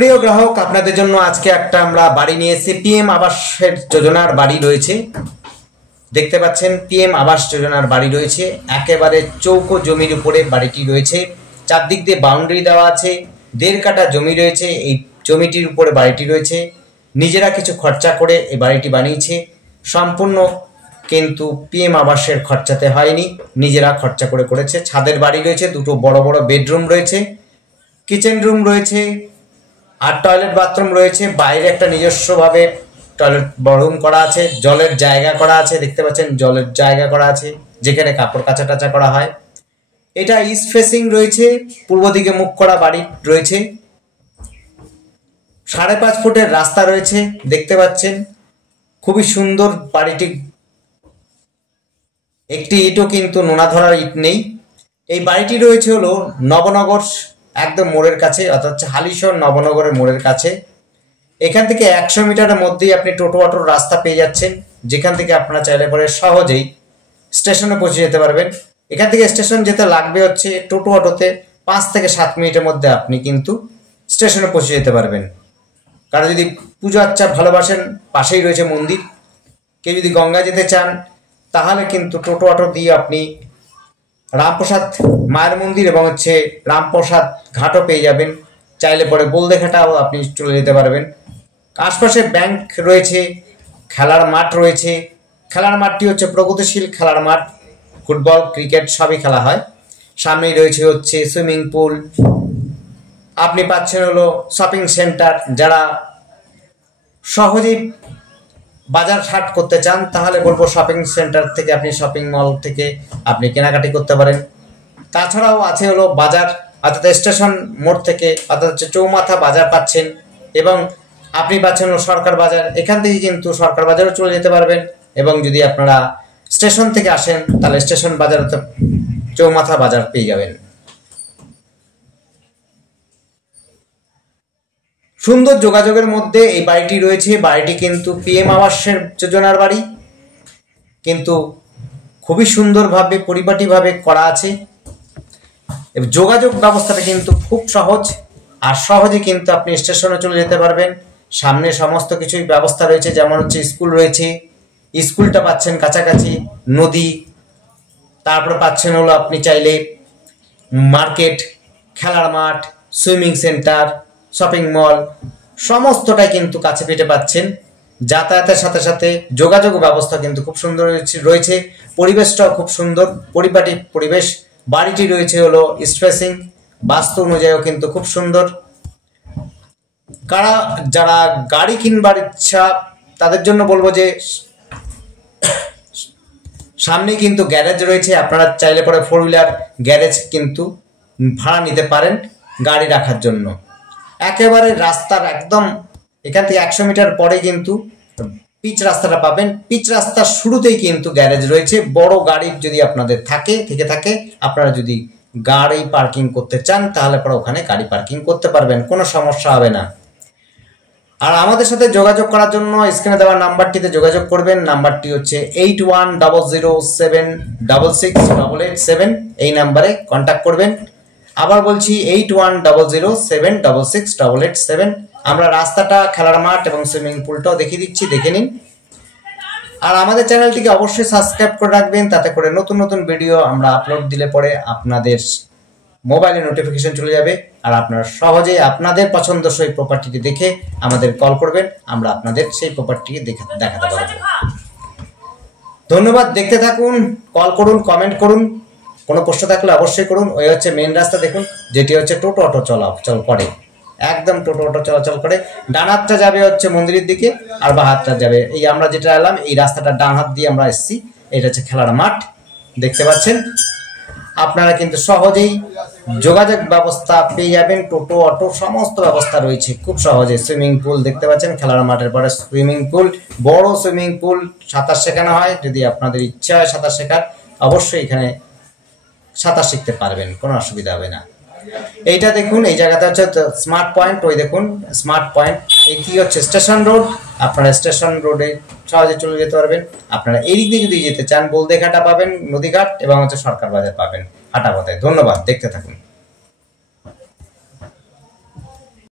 প্রিয় গ্রাহক, আপনাদের জন্য আজকে একটা আমরা বাড়ি নিয়ে এসেছি। পিএম আবাসের যোজনার বাড়ি রয়েছে, দেখতে পাচ্ছেন পিএম আবাস যোজনার বাড়ি রয়েছে। একেবারে চৌকো জমির উপরে বাড়িটি রয়েছে, চারদিক দিয়ে বাউন্ডারি দেওয়া আছে, 1.5 কাঠা জমি রয়েছে। এই জমিটির উপরে বাড়িটি রয়েছে, নিজেরা কিছু খরচা করে এই বাড়িটি বানিয়েছে। সম্পূর্ণ কিন্তু পিএম আবাসের খরচাতে হয়নি, নিজেরা খরচা করে করেছে। ছাদের বাড়ি রয়েছে, দুটো বড় বড় বেডরুম রয়েছে, কিচেন রুম রয়েছে, আর টয়লেট বাথরুম রয়েছে। বাইরে একটা নিজস্বভাবে টয়লেট রুম করা আছে, জলের জায়গা করা আছে, দেখতে পাচ্ছেন জলের জায়গা করা আছে যেখানে কাপড় কাচা টাচা করা হয়। এটা ইস্ট ফেসিং রয়েছে, পূর্ব দিকে মুখ করা বাড়ি রয়েছে। 5.5 ফুটের রাস্তা রয়েছে, দেখতে পাচ্ছেন খুবই সুন্দর বাড়িটি। একটি ইটও কিন্তু নোনা ধরার ইট নেই। এই বাড়িটি রয়েছে হলো নবনগর একদম মোড়ের কাছে, অর্থাৎ হালিশহর নবনগরের মোড়ের কাছে। এখান থেকে 100 মিটারের মধ্যেই আপনি টোটো অটোর রাস্তা পেয়ে যাচ্ছেন, যেখান থেকে আপনারা চাইলে পরে সহজেই স্টেশনে পৌঁছে যেতে পারবেন। এখান থেকে স্টেশন যেতে লাগবে হচ্ছে টোটো অটোতে 5 থেকে 7 মিনিটের মধ্যে আপনি কিন্তু স্টেশনে পৌঁছে যেতে পারবেন। কারণ যদি পুজো আচ্ছা ভালোবাসেন, পাশেই রয়েছে মন্দির। কেউ যদি গঙ্গা যেতে চান তাহলে কিন্তু টোটো অটো দিয়ে আপনি রামপ্রসাদ মায়ের মন্দির এবং হচ্ছে রামপ্রসাদ ঘাটও পেয়ে যাবেন। চাইলে পরে বলদেঘাটাও আপনি চলে যেতে পারবেন। আশপাশে ব্যাংক রয়েছে, খেলার মাঠ রয়েছে। খেলার মাঠটি হচ্ছে প্রগতিশীল খেলার মাঠ, ফুটবল ক্রিকেট সবই খেলা হয়। সামনেই রয়েছে হচ্ছে সুইমিং পুল। আপনি পাচ্ছেন হলো শপিং সেন্টার। যারা সহজেই বাজার হাট করতে চান তাহলে বলবো শপিং সেন্টার থেকে আপনি শপিং মল থেকে আপনি কেনাকাটি করতে পারেন। তাছাড়াও আছে হলো বাজার, অর্থাৎ স্টেশন মোড় থেকে অর্থাৎ হচ্ছে চৌমাথা বাজার পাচ্ছেন, এবং আপনি পাচ্ছেন সরকার বাজার। এখান থেকে কিন্তু সরকার বাজারও চলে যেতে পারবেন। এবং যদি আপনারা স্টেশন থেকে আসেন তাহলে স্টেশন বাজার চৌমাথা বাজার পেয়ে যাবেন। সুন্দর যোগাযোগের মধ্যে এই বাড়িটি রয়েছে। বাড়িটি কিন্তু পিএম আবাসের যোজনার বাড়ি, কিন্তু খুবই সুন্দরভাবে পরিপাটিভাবে করা আছে। যোগাযোগ ব্যবস্থাটা কিন্তু খুব সহজ, আর সহজে কিন্তু আপনি স্টেশনে চলে যেতে পারবেন। সামনে সমস্ত কিছুই ব্যবস্থা রয়েছে, যেমন হচ্ছে স্কুল রয়েছে, স্কুলটা পাচ্ছেন কাছাকাছি, নদী, তারপরে পাচ্ছেন হলো আপনি চাইলে মার্কেট, খেলার মাঠ, সুইমিং সেন্টার, শপিং মল সমস্তটাই কিন্তু কাছে পিঠে পাচ্ছেন। যাতায়াতের সাথে সাথে যোগাযোগ ব্যবস্থা কিন্তু খুব সুন্দর রয়েছে। পরিবেশটাও খুব সুন্দর, পরিপাটি পরিবেশ। বাড়িটি রয়েছে হলো ইস্ট ফেসিং, বাস্তু অনুযায়ীও কিন্তু খুব সুন্দর। যারা গাড়ি কিনবার ইচ্ছা তাদের জন্য বলবো যে সামনে কিন্তু গ্যারেজ রয়েছে। আপনারা চাইলে পরে 4 হুইলার গ্যারেজ কিন্তু ভাড়া নিতে পারেন গাড়ি রাখার জন্য। একেবারে রাস্তার একদম এখান থেকে 100 মিটার পরে কিন্তু পিচ রাস্তাটা পাবেন। পিচ রাস্তার শুরুতেই কিন্তু গ্যারেজ রয়েছে। বড় গাড়ি যদি আপনাদের থাকে আপনারা যদি গাড়ি পার্কিং করতে চান তাহলে পরে ওখানে গাড়ি পার্কিং করতে পারবেন, কোনো সমস্যা হবে না। আর আমাদের সাথে যোগাযোগ করার জন্য স্ক্রিনে দেওয়া নাম্বারটিতে যোগাযোগ করবেন। নাম্বারটি হচ্ছে 8100766887। এই নাম্বারে কন্ট্যাক্ট করবেন। আবার বলছি 8100766887। আমরা রাস্তাটা, খেলার মাঠ এবং সুইমিং পুলটাও দেখিয়ে দিচ্ছি, দেখে নিন। আর আমাদের চ্যানেলটিকে অবশ্যই সাবস্ক্রাইব করে রাখবেন, তাতে করে নতুন নতুন ভিডিও আমরা আপলোড দিলে পরে আপনাদের মোবাইলে নোটিফিকেশন চলে যাবে। আর আপনারা সহজেই আপনাদের পছন্দসই প্রপার্টিটি দেখে আমাদের কল করবেন, আমরা আপনাদের সেই প্রপার্টিকে দেখাতে পারবো। ধন্যবাদ, দেখতে থাকুন, কল করুন, কমেন্ট করুন, কোনো প্রশ্ন থাকলে অবশ্যই করুন। ওই হচ্ছে মেন রাস্তা দেখুন, যেটি হচ্ছে টোটো অটো চলাচল করে, একদম টোটো অটো চলাচল করে। ডান হাতটা যাবে হচ্ছে মন্দিরের দিকে, আর বা হাতটা যাবে এই আমরা যেটা এলাম এই রাস্তাটা ডান হাত দিয়ে আমরা এসেছি। এটা হচ্ছে খেলার মাঠ, দেখতে পাচ্ছেন। আপনারা কিন্তু সহজেই যোগাযোগ ব্যবস্থা পেয়ে যাবেন, টোটো অটো সমস্ত ব্যবস্থা রয়েছে খুব সহজে। সুইমিং পুল দেখতে পাচ্ছেন, খেলার মাঠের পরে সুইমিং পুল, বড় সুইমিং পুল, সাঁতার শেখানো হয়। যদি আপনাদের ইচ্ছা হয় সাঁতার শেখার, অবশ্যই এখানে সাঁতার শিখতে পারবেন, কোনো অসুবিধা হবে না। এইটা দেখুন, এই জায়গাটা হচ্ছে স্মার্ট পয়েন্ট। ওই দেখুন স্মার্ট পয়েন্ট, এইটি হচ্ছে স্টেশন রোড। আপনারা স্টেশন রোডে সহজে চলে যেতে পারবেন। আপনারা এই দিক দিয়ে যদি যেতে চান বলদেঘাটা পাবেন, নদীঘাট এবং হচ্ছে সরকার বাজার পাবেন হাঁটা পথে। ধন্যবাদ, দেখতে থাকুন।